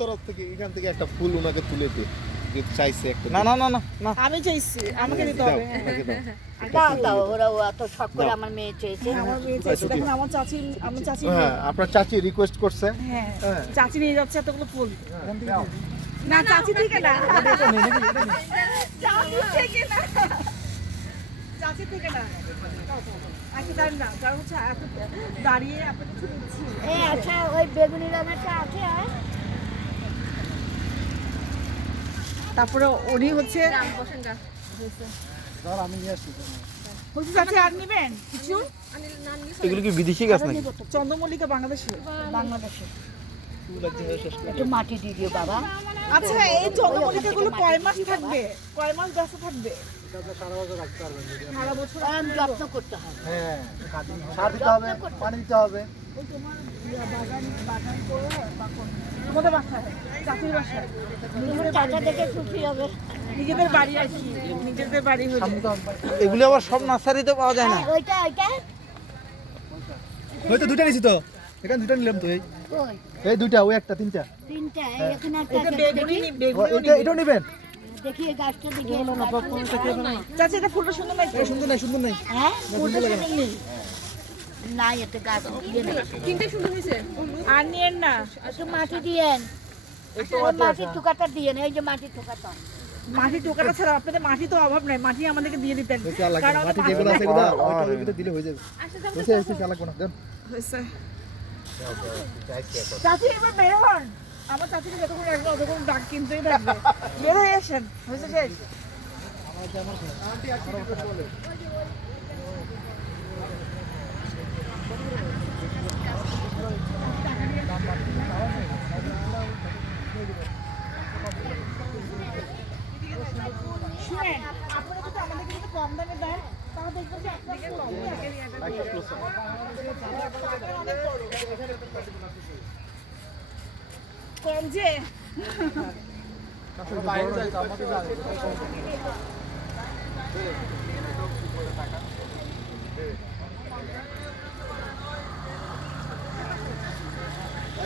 তরফ থেকে এখান থেকে একটা ফুল ওনাকে তুলে দে, যে চাইছে একটা। না না না না না, আমি চাইছি, আমাকে দিতে দাও, হবে। ওনাকে দাও। দাও দাও, ওরা এত শখ করে আমার মেয়ে চেয়েছে। আমার মেয়ে চাইছে, দেখুন আমার চাচি হ্যাঁ, আপনার চাচি রিকোয়েস্ট করছে। হ্যাঁ হ্যাঁ। চাচি নিয়ে যাচ্ছে এতগুলো ফুল। দাও। না চাচি থেকে না, চাচি থেকে না, চাচি থেকে না। আচ্ছা জানি না, কারণ হচ্ছে এত দাঁড়িয়ে এত কিছু নিচ্ছি। এই আচ্ছা, ওই বেগুনি রঙেরটা আছে আর তারপরে উনি হচ্ছে আমি নিয়ে আসছি। হচ্ছে চাচি আর নেবেন কিছু? এগুলো কি বিদেশি গাছ নাকি? চন্দ্রমল্লিকা বাংলাদেশে। বাংলাদেশে একটু মাটি দিয়ে দিও বাবা। আচ্ছা এই চন্দ্রমল্লিকা গুলো কয় মাস থাকবে, কয় মাস গাছে থাকবে? সারা বছর আমি যত্ন করতে হবে। হ্যাঁ, সার দিতে হবে, পানি দিতে হবে। ওই তোমার বাগান করে বা তোমাদের বাসায়, চাচির বাসায় তুমি চাচা দেখে খুশি হবে। নিজেদের বাড়ি আর কি, নিজেদের বাড়ি হয়ে যায়। এগুলো আবার সব নার্সারিতে পাওয়া যায় না। হ্যাঁ, ওইটা ওইটা হয়তো দুইটা নিছি তো, এখানে দুইটা নিলাম তো। ওই এই দুইটা, ওই একটা, তিনটা। তিনটা এখানে একটা এটা আছে, বেগুনি বেগুনি এটাও নেবেন? দেখি এই গাছটা দেখি। চাচি এটা ফুলটা সুন্দর লাগছে। সুন্দর নাই, সুন্দর নাই। হ্যাঁ ফুলটা সুন্দর নেই, নাই, একটা গাছ দিয়ে নেই। তিনটে সুন্দর হয়েছে। আর নিয়েন না, একটু মাটি দিয়েন, ওই মাটির টুকাটা দিয়েন, এই যে মাটির টুকাটা। মাটি টোকাটা ছাড়া আপনাদের মাটি তো অভাব নাই, মাটি আমাদেরকে দিয়ে দিতেন। বেশি আর লাগবে কারণ না। মাটি আমাদের যেগুলো আছে এগুলো ওইটার ভিতরে দিলে হয়ে যাবে। বেশি বেশি আর লাগবে না। দেন। হয়েছে। চাচি এবার বের হন, আমার চাচিকে যতক্ষণ রাখবে ততক্ষণ ডাক কিনতেই থাকবে। বের হয়ে আসেন, হয়েছে শেষ। শুনেন, আপনারা যদি আমাদেরকে যদি কম দামে দেন তাহলে দেখবেন যে আপনার ফুল কম যে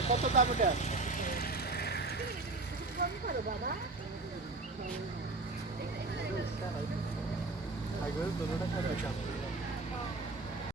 কত দাম এটা? বাবা